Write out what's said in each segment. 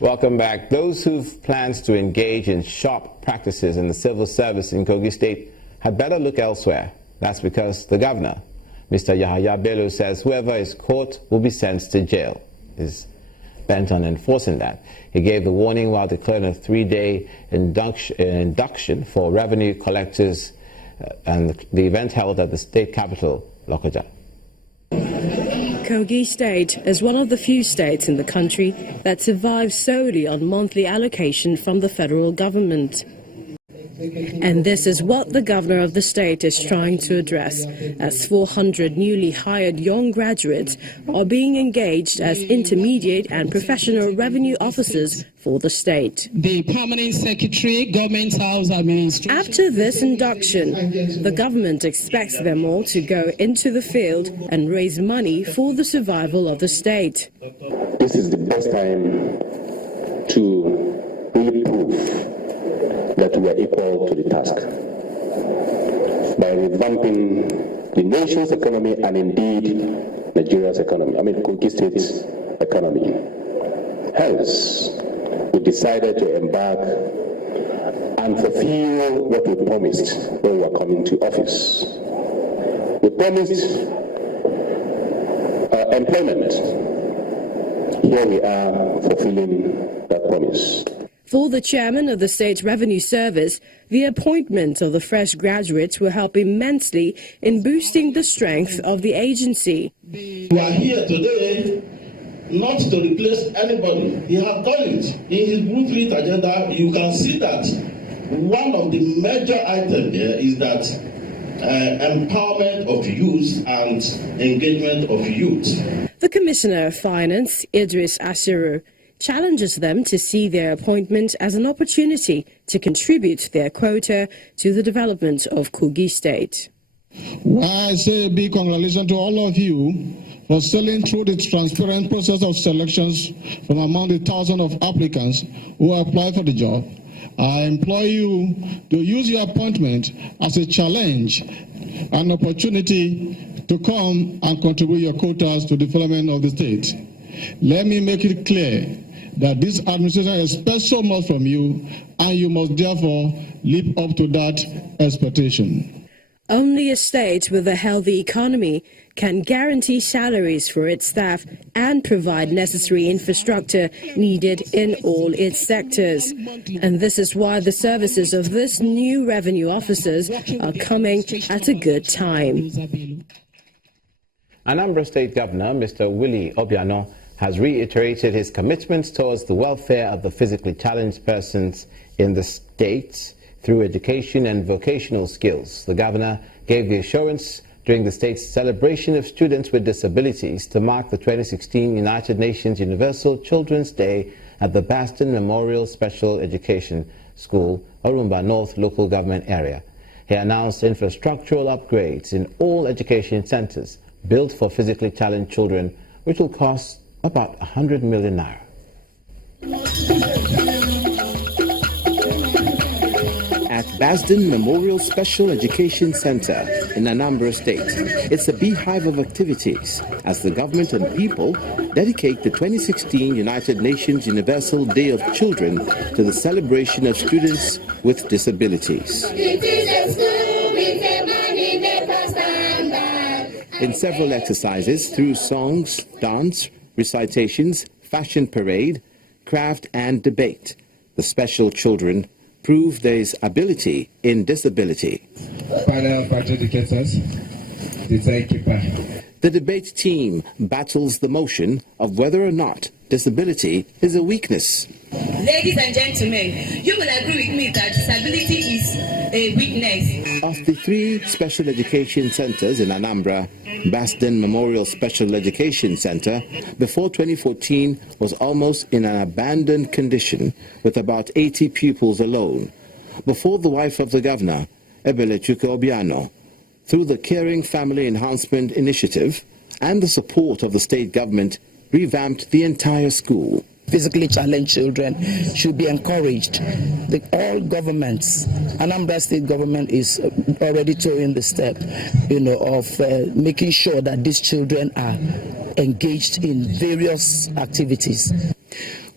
Welcome back. Those who've plans to engage in sharp practices in the civil service in Kogi State had better look elsewhere. That's because the governor, Mr. Yahaya Bello, says whoever is caught will be sent to jail. Is bent on enforcing that. He gave the warning while declaring a 3-day induction for revenue collectors and the event held at the state capital, Lokoja. Kogi State is one of the few states in the country that survives solely on monthly allocation from the federal government. And this is what the governor of the state is trying to address, as 400 newly hired young graduates are being engaged as intermediate and professional revenue officers for the state. The permanent secretary, government house administration. After this induction, the government expects them all to go into the field and raise money for the survival of the state. This is the best time to really prove that we are equal to the task by revamping the nation's economy and indeed Nigeria's economy, Kogi State's economy. Hence, we decided to embark and fulfill what we promised when we were coming to office. We promised employment. Here we are fulfilling that promise. For the chairman of the State Revenue Service, the appointment of the fresh graduates will help immensely in boosting the strength of the agency. We are here today not to replace anybody. He has done it. In his blueprint agenda, you can see that one of the major items there is that empowerment of youth and engagement of youth. The Commissioner of Finance, Idris Asiru, challenges them to see their appointment as an opportunity to contribute their quota to the development of Kogi State. I say a big congratulations to all of you for sailing through the transparent process of selections from among the thousands of applicants who apply for the job. I implore you to use your appointment as a challenge, an opportunity to come and contribute your quotas to the development of the state. Let me make it clear that this administration expects so much from you, and you must therefore live up to that expectation. Only a state with a healthy economy can guarantee salaries for its staff and provide necessary infrastructure needed in all its sectors. And this is why the services of this new revenue officers are coming at a good time. Anambra State Governor, Mr. Willie Obiano, has reiterated his commitment towards the welfare of the physically challenged persons in the state through education and vocational skills. The governor gave the assurance during the state's celebration of students with disabilities to mark the 2016 United Nations Universal Children's Day at the Baston Memorial Special Education School, Orumba North local government area. He announced infrastructural upgrades in all education centers built for physically challenged children, which will cost about 100 million naira. At Basden Memorial Special Education Center in Anambra State, it's a beehive of activities as the government and people dedicate the 2016 United Nations Universal Day of Children to the celebration of students with disabilities. In several exercises through songs, dance, recitations, fashion parade, craft and debate, the special children prove there is ability in disability. The debate team battles the motion of whether or not disability is a weakness. Ladies and gentlemen, you will agree with me that disability is a weakness. Of the 3 special education centers in Anambra, Basden Memorial Special Education Center before 2014 was almost in an abandoned condition with about 80 pupils alone. Before the wife of the governor, Obiano, through the Caring Family Enhancement Initiative and the support of the state government, revamped the entire school. Physically challenged children should be encouraged. All governments, Anambra State government is already taking the step, of making sure that these children are engaged in various activities.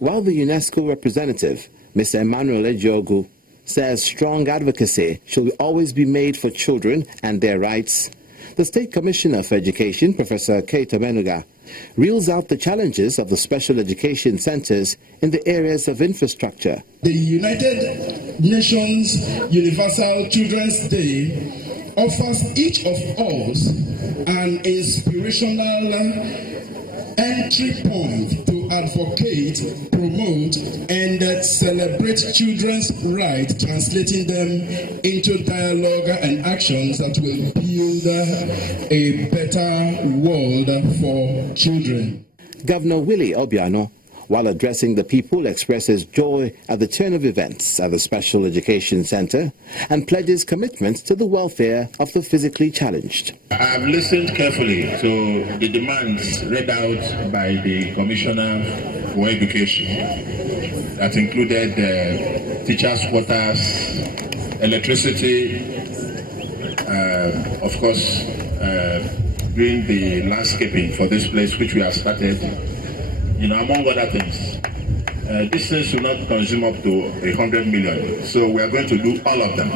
While the UNESCO representative, Mr. Emmanuel Ejiogu, says strong advocacy should always be made for children and their rights, the State Commissioner for Education, Professor Keita Menuga, reels out the challenges of the special education centers in the areas of infrastructure. The United Nations Universal Children's Day offers each of us an inspirational entry point to advocate, promote, and celebrate children's rights, translating them into dialogue and actions that will build a better world for children. Governor Willie Obiano, while addressing the people, expresses joy at the turn of events at the Special Education Center and pledges commitment to the welfare of the physically challenged. I've listened carefully to the demands read out by the Commissioner for Education. That included teachers' quarters, electricity, of course, doing the landscaping for this place, which we have started, among other things. These things will not consume up to 100 million, so we are going to do all of them.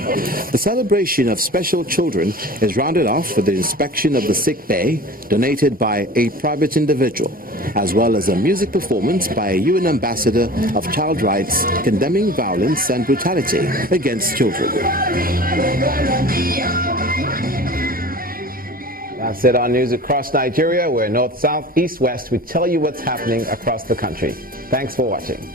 The celebration of special children is rounded off with the inspection of the sick bay donated by a private individual, as well as a music performance by a UN ambassador of child rights condemning violence and brutality against children. That's it on news across Nigeria. We're north, south, east, west. We tell you what's happening across the country. Thanks for watching.